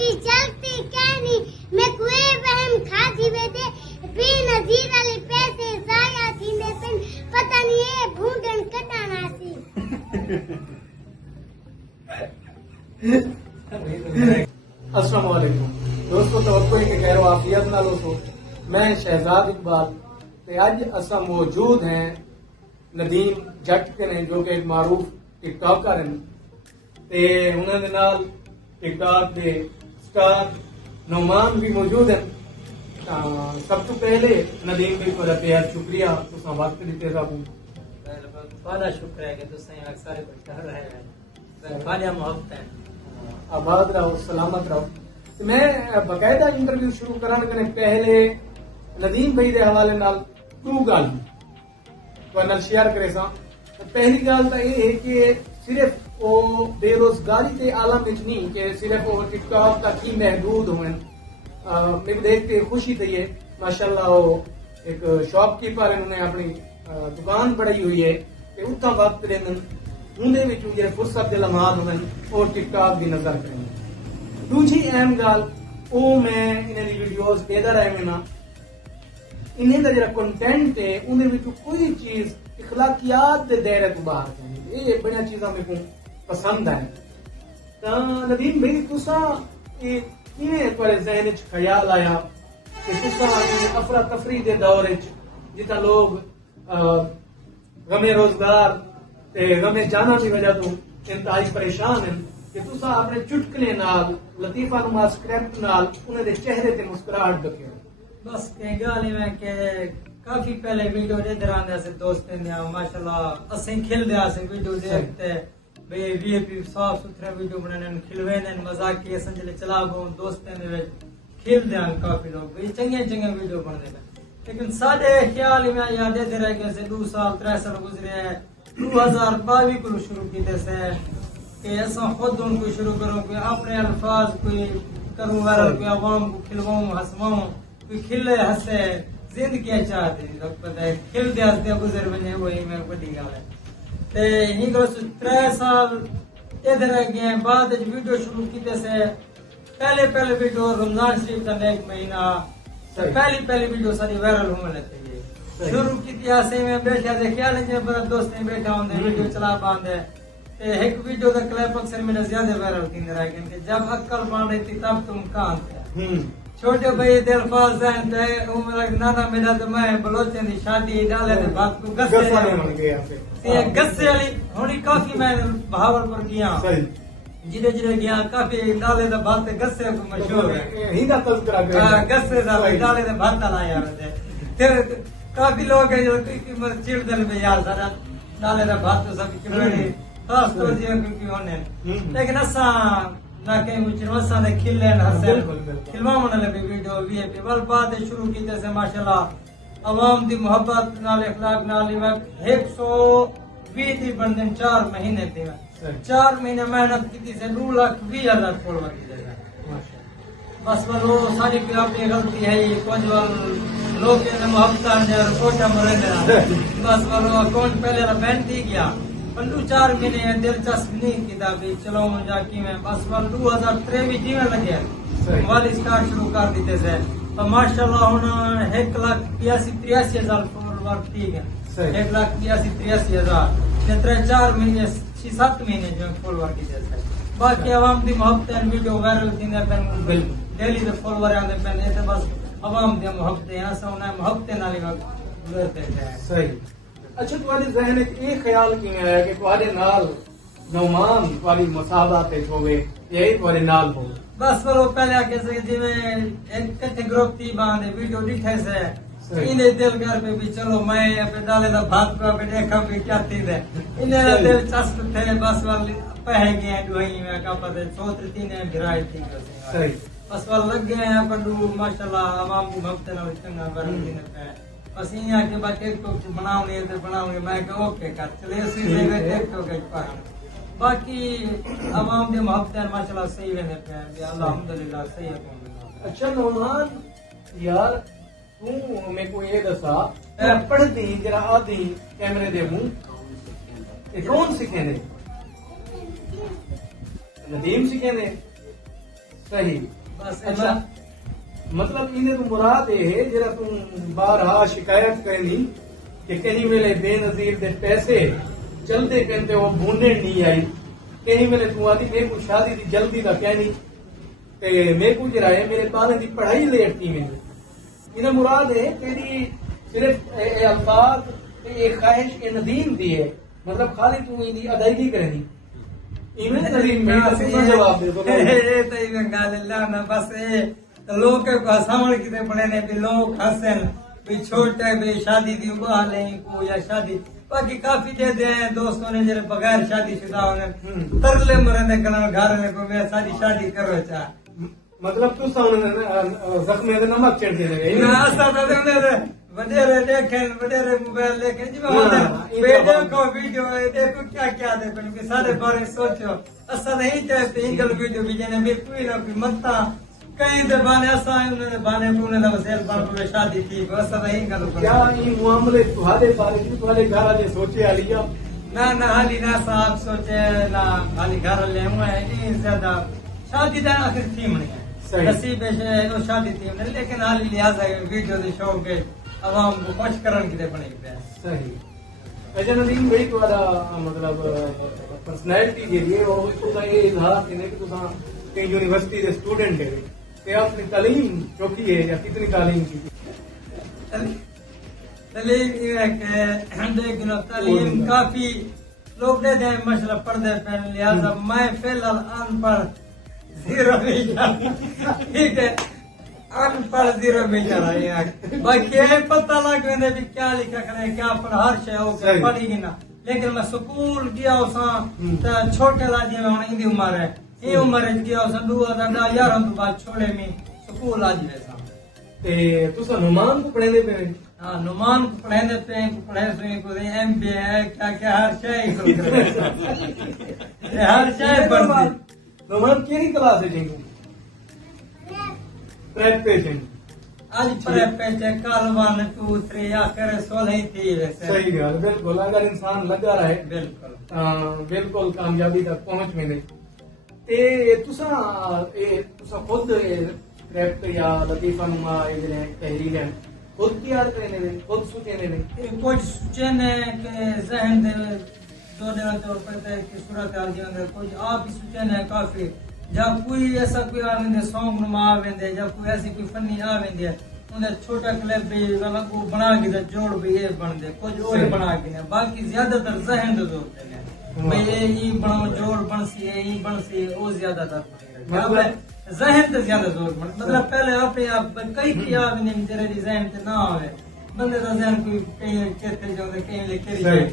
چلتی چلتی کہنی میں کوئی بہم کھاتی ویدے بے نظیر علی پیسے ضائع تھیندے پن پتہ نہیں اے بھونڈن کٹانا سی. السلام علیکم دوستو، توقع ہے کہ خیر و عافیت نالو سو. میں شہزاد اقبال تے اج اساں موجود ہیں ندیم جٹ کنے جو کہ ایک معروف ٹک ٹاکر ہیں تے انہاں دے نال ٹک ٹاک دے سٹار نعمان بھی موجود ہیں. سب تو پہلے ندیم بھی کو بہت شکریہ تساں وقت دیتے سب. بڑا شکر ہے کہ تساں اکثر کچھ کر رہے ہیں. بڑا محبت ہے. آباد رہو، سلامت رہو. میں باقاعدہ انٹرویو شروع کرنے کے پہلے ندیم بھائی کے حوالے نال دو گل شیئر کرے سا. پہلی گل تو یہ ہے کہ صرف وہ بے روزگاری کے عالم میں نہیں کہ صرف وہ ٹک ٹاک تک ہی محدود ہوئے. میرے دیکھ کے خوشی تھی ہے. ماشاء اللہ وہ ایک شاپ کیپر انہوں نے اپنی دکان بڑھائی ہوئی ہے کہ اتنا وقت دینا اندر فرصت کے لمحات ہوئے اور ٹک ٹاک بھی نظر کریں. دوسری اہم گل وہ میں انہیں ویڈیوز دیتا رہے میں نا انہیں کا جڑا کنٹینٹ ہے اندر کوئی چیز اخلاقیات کے دائرے تو باہر جائیں. یہ بڑی چیزاں میرے کو پسند ہیں. تو ندیم بھائی تساں تھوڑے ذہن خیال آیا کہ تساں افراتفری کے دور جتنا لوگ غم روزگار غم جانا کی وجہ تو انتہائی پریشان ہیں کہ تساں اپنے چٹکلے نال لطیفہ نما اسکرپٹ نال انہاں دے چہرے تے مسکراہٹ دکھے. بس کہ گل میں کہ کافی پہلے ویڈیو ادھر آندے سے دوستیں دیا ماشاءاللہ اسیں کھل دیا سے ویڈیو دیکھتے بے وی پی صاف ستھرا ویڈیو بنانے کھلوے نے مزاق کی سنجلے چلا گو دوستیں دے وچ کھل دیا کافی لوگ بھی چنگے چنگے ویڈیو بننے میں. لیکن ساڈے خیال میں یاد دے رہ گئے سے 2 سال 3 سال گزرے 2022 کو شروع کیتے سے کہ ایسا خود ان کو شروع کروں کہ اپنے الفاظ کوئی کروں وائرل کوئی عوام کو کھلواؤں ہنسواؤں کوئی کھلے ہنسے زندگی چاہتے لوگ پتہ ہے کھل دے ہنستے گزر بنے وہی میں بڑی گل ہے. تے ہی کرو 3 سال ادھر رہ گئے بعد ویڈیو شروع کیتے سے پہلے ویڈیو رمضان شریف کا ایک مہینہ پہلی ویڈیو ساری وائرل ہونے لگتی ہے. شروع کی سے میں بیٹھا سے خیال ہے جب دوست نے بیٹھا ہوں ویڈیو چلا باندھے ایک ویڈیو کا کلپ اکثر میرا زیادہ وائرل تھی رہ گئے کہ جب عقل مان رہی تھی تب تم کہاں تھے. چھوٹے بھائی دے الفاظ ذہن تھے عمر نانا میرا تو میں بلوچن دی شادی ڈالے تے بات کو گسے والی ہونی کافی میں بہاولپور گیا جدے گیا کافی ڈالے تے بات گسے کو مشہور ہے گسے ڈالے تے بات لایا پھر کافی لوگ ہیں جو چڑ دل میں یار سارا ڈالے تے بات سب چڑھنے خاص طور سے کیونکہ ہونے لیکن اساں نہ کہ مچھرساں دے کھلے ہسن کھلواون لگے ویڈیو وی پی ول بعد شروع کیتے سے ماشاءاللہ عوام دی محبت نال اخلاق نال 120 دی بندے 4 مہینے تھے 4 مہینے محنت کیتی سے 2,20,000 فالوور کیتے ہیں. بس وہ ساری کی اپنی غلطی ہے کچھ لوگ نے محبت نے کوٹا مرے بس وہ اکاؤنٹ پہلے بینڈ تھی گیا 4 مہینے دلچسپ نہیں کتابی چلو جا کی میں بس 2023 جیون لگے موبائل اسٹارٹ شروع کر دیتے سے تو ماشاءاللہ ہن 1,83,000 فالوور ٹھیک ہے 1,83,000 4 مہینے 6-7 مہینے جو فالوور کیتے سے باقی عوام دی محبت ویڈیو وائرل تھیندے پن ڈیلی دے فالوور آندے پن تے بس عوام دی محبت ہے اساں محبت نال گزرتے ہیں. صحیح. اچھا تھوڑے ذہن یہ خیال کیوں آیا کہ تھوڑے نال نعمان تھوڑی مساوات ہوئے یہی تھوڑے نال ہو بس وہ پہلے آ کے جی میں ایک کٹھے گروپ تھی باندھے ویڈیو دکھے سے انہیں دل کر پہ بھی چلو میں اپنے ڈالے دا بھات پہ دیکھا بھی کیا تھی دے انہیں دل چسپ تھے بس والی پہ گئے دوئی میں کہا پتے 103 گرائی تھی بس وہ لگ گئے ہیں پنڈو ماشاءاللہ عوام کو محبت نہ چنگا برندی نے پہ بس یہ آ کے بعد ٹک ٹاک بناؤں گے میں کہ اوکے کر چلے اسی سے ٹک ٹاک پڑھا باقی عوام دی محبت ماشاءاللہ صحیح ویندے پے الحمدللہ صحیح ہے. اچھا نعمان یار تو میں کو یہ دسا پڑھ دی جرا آدھی کیمرے دے منہ یہ کون سکھے نے ندیم سکھے نے صحیح. بس اچھا مطلب انہیں تو مراد ہے جرا تم بارہا شکایت کرنی کہ کہیں ویلے بے نظیر دے پیسے چلتے پہنتے وہ بھونڈے نہیں آئی کہیں ویلے تو آدھی میں کو شادی دی جلدی دا کہنی تے میں کو جرا ہے میرے پانے دی پڑھائی لیٹ تھی میں انہیں مراد ہے تیری صرف اے الفاظ اے خواہش اے ندیم دی ہے مطلب خالی تو ان دی ادائیگی کرنی ایویں ندیم میں جواب دے تو بس لوگ ہساون کتنے بڑے نے بھی لوگ ہسن بھی چھوٹے بھی شادی دی بالیں کو یا شادی باقی کافی دے دے ہیں دوستوں نے جڑے بغیر شادی شدہ ہونے ترلے مرنے کنا گھر میں کو میں ساری شادی کرو چا مطلب تو سامنے زخمی دے نمک چڑھ دے لگے نا اسا تے وڈیرے دیکھیں وڈیرے موبائل دیکھیں جی میں بیٹے کو ویڈیو دیکھو کیا کیا دے پن کے سارے بارے سوچو اسا نہیں چاہتے انگل ویڈیو بھی جنے بھی کوئی نہ کوئی متا کہیں دے بانے اسا انہوں نے بانے کو نے وسیل پر کو شادی تھی بس نہیں گل کیا یہ معاملے تہاڈے بارے میں تہاڈے گھر والے سوچے علیا نہ حالی نہ صاحب سوچے نہ حالی گھر لے ہوئے نہیں زیادہ شادی دا آخر تھیم نہیں ہے نصیب ہے وہ شادی تھیم نہیں لیکن حالی لہذا ویڈیو دے شوق ہے عوام کو خوش کرن کی بنے پہ صحیح اچھا ندیم بھائی تہاڈا مطلب پرسنالٹی جی ہے اور اس کا یہ اظہار کہ تساں کہ یونیورسٹی دے اسٹوڈنٹ ہے کہ اپنی تعلیم چوکی ہے یا کتنی تعلیم کی تعلیم یہ ہے کہ دیکھنا تعلیم کافی لوگ دے دیں مسئلہ پڑھتے پہن لہذا میں فی الحال ان پڑھ زیرو ٹھیک ہے ان پڑھ زیرو میں چل رہی ہے باقی یہ پتہ لگ رہے بھی کیا لکھا کرے کیا پڑھ ہر شے ہو کے پڑھی گی نا لیکن میں سکول گیا اساں چھوٹے لاجی میں ہونے دی عمر ہے یہ عمر ہے گیا اساں 2011 تو بعد چھوڑے میں سکول آج ویسا تے تساں نعمان کو پڑھے دے پے ہاں نعمان کو پڑھے دے پے کو پڑھے سوئی کو ایم بی ہے کیا کیا ہر شے کو ہر شے پڑھتے نعمان کیڑی کلاس ہے جی پریپ پیشنٹ آج پریپ پیشنٹ کال 1 2 3 آخر 16 ہی تھی ویسے صحیح گل بالکل اگر انسان لگا رہے بالکل بالکل کامیابی تک پہنچ میں نہیں تے تساں خود پریپ یا لطیفہ نما جڑے تحریر ہیں خود تیار کرنے نے خود سوچنے نے کچھ سوچنے کہ ذہن دے دو دن طور پر کہ صورت حال کے اندر کچھ آپ ہی سوچنے کافی جب کوئی ایسا کوئی آوندے سانگ نما آوندے جب کوئی ایسی کوئی فنی آوندے انہیں چھوٹا کلپ بھی وہ بنا کے جوڑ بھی یہ بن دے کچھ وہی بنا کے باقی زیادہ تر ذہن دے زور تے میں یہ بناؤ جوڑ بن سی یہ بن سی وہ زیادہ تر ذہن تے زیادہ زور بن مطلب پہلے اپنے آپ کئی کیا نہیں تیرے ذہن تے نہ آوے بندے دا ذہن کوئی کہیں کہتے جو کہیں لکھ رہی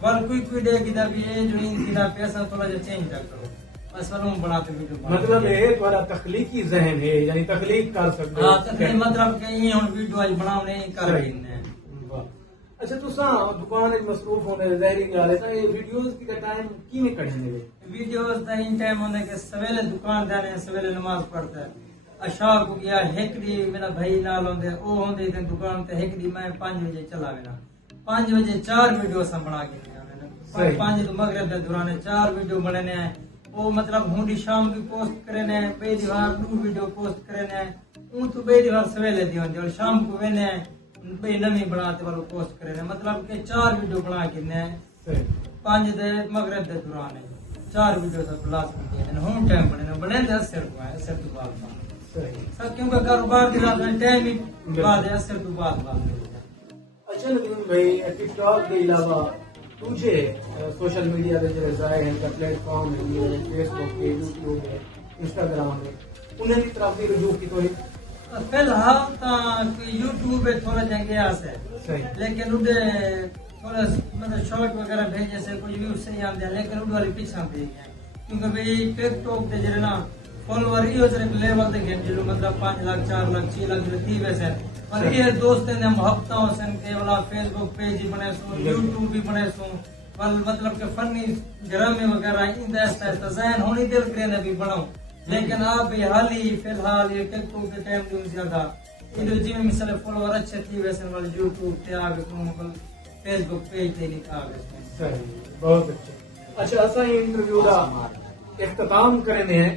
بل کوئی دے کی دا بھی یہ جو ان کی پیسہ تھوڑا جا چینج کرو مطلب یہ تھوڑا تخلیقی ذہن ہے یعنی تخلیق کر سکتے ہاں تخلیق مطلب کہ یہ ہن ویڈیو اج بناونے کر رہے ہیں اچھا تساں دکان وچ مصروف ہونے ظاہری گل ہے یہ ویڈیوز کی ٹائم کیویں کڈنے وے ویڈیوز دا ان ٹائم ہونے کہ سویرے دکان جانے سویرے نماز پڑھتا ہے عشاء کو گیا ایک دی میرا بھائی نال ہوندے او ہوندے تے دکان تے ایک دی میں 5 بجے چلا وینا 5 بجے 4 ویڈیو سا بنا کے آوے 5 تو مغرب دے دوران 4 ویڈیو بننے ہیں وہ مطلب ہوں شام بھی پوسٹ کرنے بے دیوار 2 ویڈیو پوسٹ کرنے اون تو بے دیوار سویلے دی ہوندی اور شام کو وینے بے نمی بناتے والو پوسٹ کرنے مطلب کہ 4 ویڈیو بنا کے 5 دے مغرب دے دوران 4 ویڈیو تک لازم دے ہوں ٹائم بنے دے اثر کو ہے اثر تو بعد سر کیونکہ کاروبار دی رات میں ٹائم ہی بعد اثر تو بعد اچھا ندیم بھائی ٹک ٹاک کے علاوہ تجھے سوشل میڈیا کے جو ذرائع ہیں کا پلیٹ فارم ہے فیس بک ہے یوٹیوب ہے انسٹاگرام ہے انہیں کی طرف بھی رجوع کی تو ہے فی الحال تو یوٹیوب پہ تھوڑا جنگیا سے لیکن اڈے تھوڑا مطلب شارٹ وغیرہ بھیجے سے کچھ ویوز صحیح آتے ہیں لیکن اڈ والی پیچھا پہ گیا کیونکہ بھائی ٹک ٹاک کے جڑے نا فالوور یہ صرف لیول تے گئے جو مطلب 5 لاکھ 4 لاکھ 6 لاکھ تھی ویسے اور یہ دوست نے محبتوں سن کے والا فیس بک پیج بھی بنے سو یوٹیوب بھی بنے سو مطلب کہ فنی ڈرامے وغیرہ ان ایسا ذہن ہونی دل کرے بھی بناؤ لیکن آپ حال ہی فی الحال یہ ٹک ٹاک کے ٹائم جو زیادہ یہ جی مثال فالوور اچھے تھی ویسے والے یوٹیوب تے آ گئے فیس بک پیج تے لکھا گئے صحیح بہت اچھا اچھا اسا انٹرویو دا اختتام کرنے ہیں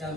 ਚੱਲ